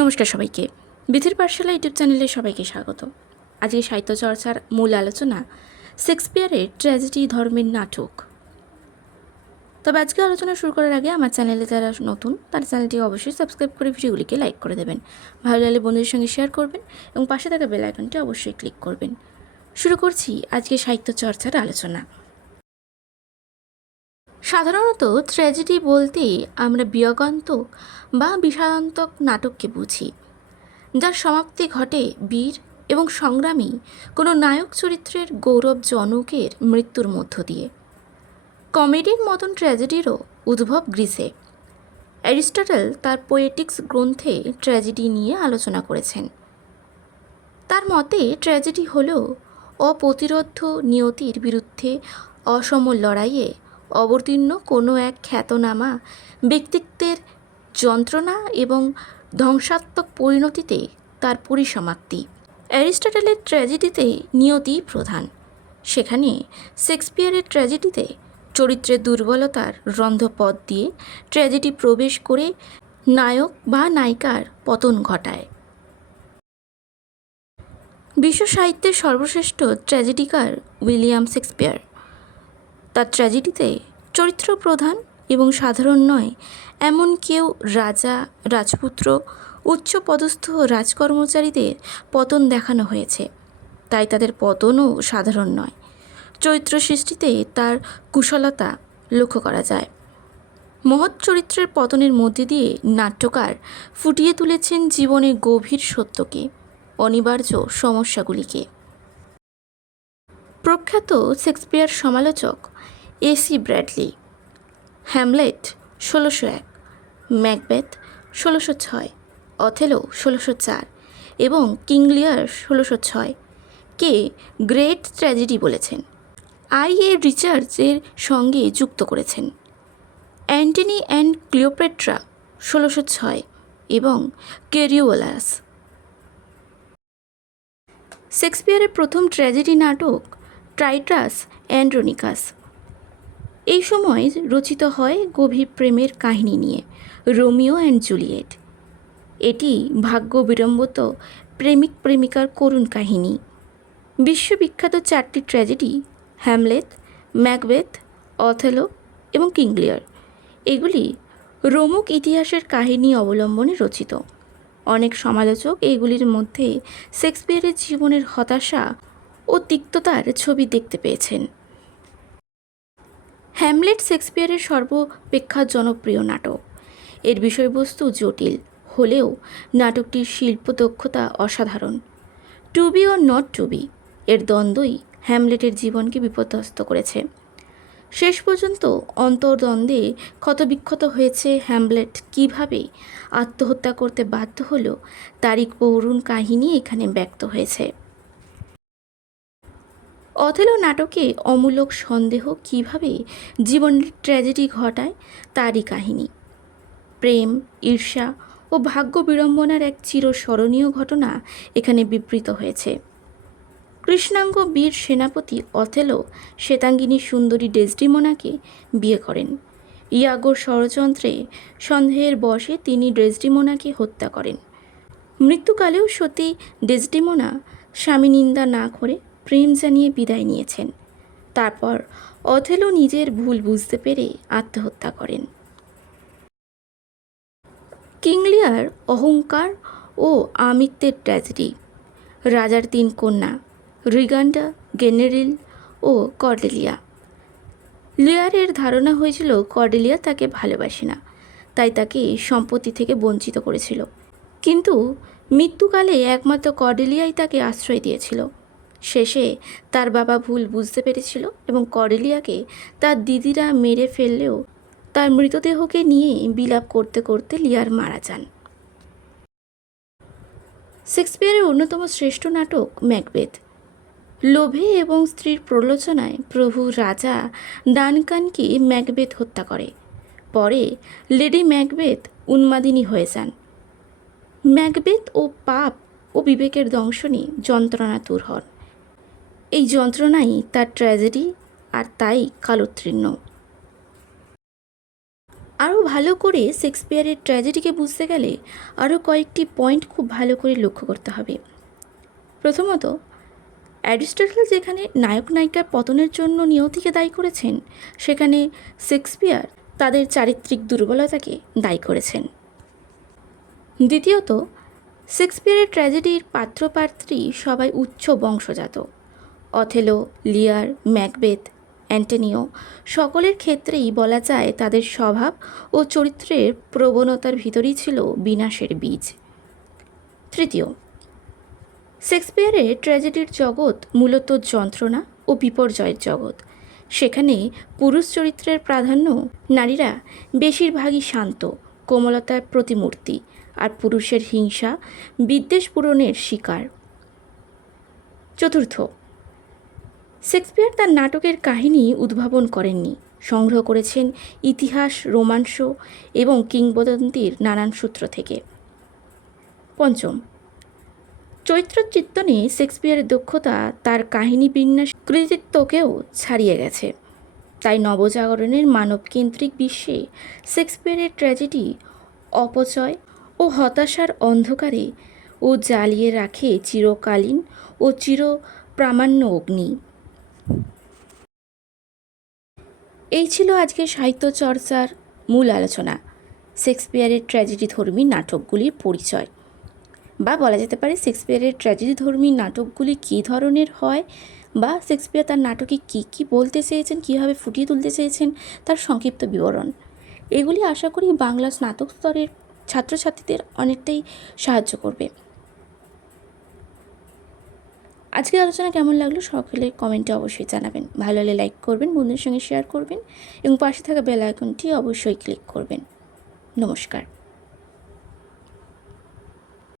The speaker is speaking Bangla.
নমস্কার সবাইকে। বিধির পাঠশালা ইউটিউব চ্যানেলে সবাইকে স্বাগত। আজকে সাহিত্য চর্চার মূল আলোচনা শেক্সপিয়ারের ট্র্যাজেডি ধর্মের নাটক। তবে আজকে আলোচনা শুরু করার আগে আমার চ্যানেলে যারা নতুন, তার চ্যানেলটি অবশ্যই সাবস্ক্রাইব করে ভিডিওগুলিকে লাইক করে দেবেন। ভালো লাগলে বন্ধুদের সঙ্গে শেয়ার করবেন এবং পাশে থাকা বেল আইকনটি অবশ্যই ক্লিক করবেন। শুরু করছি আজকে সাহিত্য চর্চার আলোচনা। সাধারণত ট্র্যাজেডি বলতে আমরা বিয়োগান্তক বা বিষাদান্তক নাটককে বুঝি, যার সমাপ্তি ঘটে বীর এবং সংগ্রামী কোনো নায়ক চরিত্রের গৌরব জনকের মৃত্যুর মধ্য দিয়ে। কমেডির মতন ট্র্যাজেডিরও উদ্ভব গ্রিসে। অ্যারিস্টটল তার পোয়েটিক্স গ্রন্থে ট্র্যাজেডি নিয়ে আলোচনা করেছেন। তার মতে ট্র্যাজেডি হল অপ্রতিরোধ্য নিয়তির বিরুদ্ধে অসম লড়াইয়ে অবতীর্ণ কোনো এক খ্যাতনামা ব্যক্তিত্বের যন্ত্রণা এবং ধ্বংসাত্মক পরিণতিতে তার পরিসমাপ্তি। অ্যারিস্টটলের ট্র্যাজেডিতে নিয়তি প্রধান। সেখানে শেক্সপিয়ারের ট্র্যাজেডিতে চরিত্রের দুর্বলতার রন্ধপথ দিয়ে ট্র্যাজেডি প্রবেশ করে নায়ক বা নায়িকার পতন ঘটায়। বিশ্ব সাহিত্যের সর্বশ্রেষ্ঠ ট্র্যাজেডিকার উইলিয়াম শেক্সপিয়ার। তার ট্র্যাজেডিতে চরিত্র প্রধান এবং সাধারণ নয়, এমন কেউ রাজা, রাজপুত্র, উচ্চপদস্থ রাজকর্মচারীদের পতন দেখানো হয়েছে। তাই তাদের পতনও সাধারণ নয়। চরিত্র সৃষ্টিতে তার কুশলতা লক্ষ্য করা যায়। মহৎ চরিত্রের পতনের মধ্যে দিয়ে নাট্যকার ফুটিয়ে তুলেছেন জীবনের গভীর সত্যকে, অনিবার্য সমস্যাগুলিকে। প্রখ্যাত শেক্সপিয়ার সমালোচক এসি ব্র্যাডলি, হ্যামলেট ষোলোশো এক, ম্যাকবেথ ষোলোশো ছয়, অথেলো ষোলোশো চার এবং কিংলিয়ার ষোলোশো ছয় কে গ্রেট ট্র্যাজেডি বলেছেন। আই এ রিচার্ডসের সঙ্গে যুক্ত করেছেন। অ্যান্টনি অ্যান্ড ক্লিওপেট্রা ষোলোশো ছয় এবং কেরিওলাস শেক্সপিয়ারের প্রথম ট্র্যাজেডি নাটক ট্রাইট্রাস অ্যান্ড্রোনিকাস। এই সময় রচিত হয় গভীর প্রেমের কাহিনী নিয়ে, রোমিও অ্যান্ড জুলিয়েট। এটি ভাগ্য বিড়ম্বিত, প্রেমিক প্রেমিকার করুণ কাহিনী। বিশ্ববিখ্যাত চারটি ট্র্যাজেডি হ্যামলেট ম্যাকবেথ, অথেলো এবং কিংলিয়ার। এগুলি রোমক ইতিহাসের কাহিনী অবলম্বনে রচিত। অনেক সমালোচক এগুলির মধ্যে শেক্সপিয়ারের জীবনের হতাশা ও তিক্ততার ছবি দেখতে পেয়েছেন। হ্যামলেট শেক্সপিয়ারের সর্বাপেক্ষা জনপ্রিয় নাটক। এর বিষয়বস্তু জটিল, হলেও নাটকটির শিল্প দক্ষতা অসাধারণ। To be or not to be এর দ্বন্দ্বই হ্যামলেটের জীবনকে বিপর্যস্ত করেছে। শেষ পর্যন্ত অন্তর্দ্বন্দ্বে ক্ষতবিক্ষত হয়েছে হ্যামলেট। কীভাবে আত্মহত্যা করতে বাধ্য হলো, তারই করুণ কাহিনী এখানে ব্যক্ত হয়েছে। অথেলো নাটকে অমূলক সন্দেহ কীভাবে জীবনের ট্র্যাজেডি ঘটায় তারই কাহিনী। প্রেম, ঈর্ষা ও ভাগ্য বিড়ম্বনার এক চিরস্মরণীয় ঘটনা এখানে বিবৃত হয়েছে। কৃষ্ণাঙ্গ বীর সেনাপতি অথেলো শ্বেতাঙ্গিনী সুন্দরী ডেসডিমোনাকে বিয়ে করেন। ইয়াগোর ষড়যন্ত্রে সন্দেহের বশে তিনি ডেসডিমোনাকে হত্যা করেন। মৃত্যুকালেও সতী ডেসডিমোনা স্বামী নিন্দা না করে প্রেম জানিয়ে বিদায় নিয়েছেন। তারপর অথেলো নিজের ভুল বুঝতে পেরে আত্মহত্যা করেন। কিংলিয়ার অহংকার ও আমিত্বের ট্র্যাজেডি। রাজার তিন কন্যা, রিগান্ডা, গেনেরিল ও কর্ডেলিয়া। লিয়ারের ধারণা হয়েছিল কর্ডেলিয়া তাকে ভালোবাসে না, তাই তাকে সম্পত্তি থেকে বঞ্চিত করেছিল। কিন্তু মৃত্যুকালে একমাত্র কর্ডেলিয়াই তাকে আশ্রয় দিয়েছিল। শেষে তার বাবা ভুল বুঝতে পেরেছিল এবং কর্ডেলিয়াকে তার দিদিরা মেরে ফেললেও তার মৃতদেহকে নিয়ে বিলাপ করতে করতে লিয়ার মারা যান। শেক্সপিয়ারের অন্যতম শ্রেষ্ঠ নাটক ম্যাকবেথ। লোভে এবং স্ত্রীর প্রলোচনায় প্রভু রাজা ডানকানকে ম্যাকবেথ হত্যা করে। পরে লেডি ম্যাকবেথ উন্মাদিনী হয়ে যান। ম্যাকবেথ ও পাপ ও বিবেকের দংশনে যন্ত্রণা দূর হন। এই যন্ত্রণাই তার ট্র্যাজেডি আর তাই কালোত্তীর্ণ আরও ভালো করে শেক্সপিয়ারের ট্র্যাজেডিকে বুঝতে গেলে আরও কয়েকটি পয়েন্ট খুব ভালো করে লক্ষ্য করতে হবে। প্রথমত, অ্যারিস্টটল যেখানে নায়ক নায়িকার পতনের জন্য নিয়তিকে দায়ী করেছেন, সেখানে শেক্সপিয়ার তাদের চারিত্রিক দুর্বলতাকে দায়ী করেছেন। দ্বিতীয়ত, শেক্সপিয়ারের ট্র্যাজেডির পাত্রপাত্রী সবাই উচ্চ বংশজাত। অথেলো, লিয়ার, ম্যাকবেথ, অ্যান্টনিও সকলের ক্ষেত্রেই বলা যায় তাদের স্বভাব ও চরিত্রের প্রবণতার ভিতরেই ছিল বিনাশের বীজ। তৃতীয়, শেক্সপিয়ারের ট্র্যাজেডির জগৎ মূলত যন্ত্রণা ও বিপর্যয়ের জগৎ। সেখানে পুরুষ চরিত্রের প্রাধান্য নারীরা বেশিরভাগই শান্ত, কোমলতার প্রতিমূর্তি আর পুরুষের হিংসা বিদ্বেষ পূরণের শিকার। চতুর্থ শেক্সপিয়ার তার নাটকের কাহিনী উদ্ভাবন করেননি। সংগ্রহ করেছেন ইতিহাস, রোমাঞ্চ এবং কিংবদন্তির নানান সূত্র থেকে। পঞ্চম। চৈত্র চিত্তনে শেক্সপিয়ারের দক্ষতা তার কাহিনী বিন্যাস কৃতিত্বকেও ছাড়িয়ে গেছে। তাই নবজাগরণের মানবকেন্দ্রিক বিশ্বে শেক্সপিয়ারের ট্র্যাজেডি অপচয় ও হতাশার অন্ধকারে ও জ্বালিয়ে রাখে চিরকালীন ও চির প্রামাণ্য অগ্নি। এই ছিল আজকের সাহিত্য চর্চার মূল আলোচনা। শেক্সপিয়ারের ট্র্যাজেডি ধর্মী নাটকগুলির পরিচয়। বা বলা যেতে পারে শেক্সপিয়ারের ট্র্যাজেডি ধর্মী নাটকগুলি কী ধরনের হয় বা শেক্সপিয়ার তার নাটকে কী কী বলতে চেয়েছেন, কীভাবে ফুটিয়ে তুলতে চেয়েছেন তার সংক্ষিপ্ত বিবরণ। এগুলি আশা করি বাংলা স্নাতক স্তরের ছাত্রছাত্রীদের অনেকটাই সাহায্য করবে। আজকের আলোচনা কেমন লাগল সকলে কমেন্টে অবশ্যই জানাবেন। ভালো হলে লাইক করবেন, বন্ধুদের সঙ্গে শেয়ার করবেন এবং পাশে থাকা বেল আইকনটি অবশ্যই ক্লিক করবেন। নমস্কার।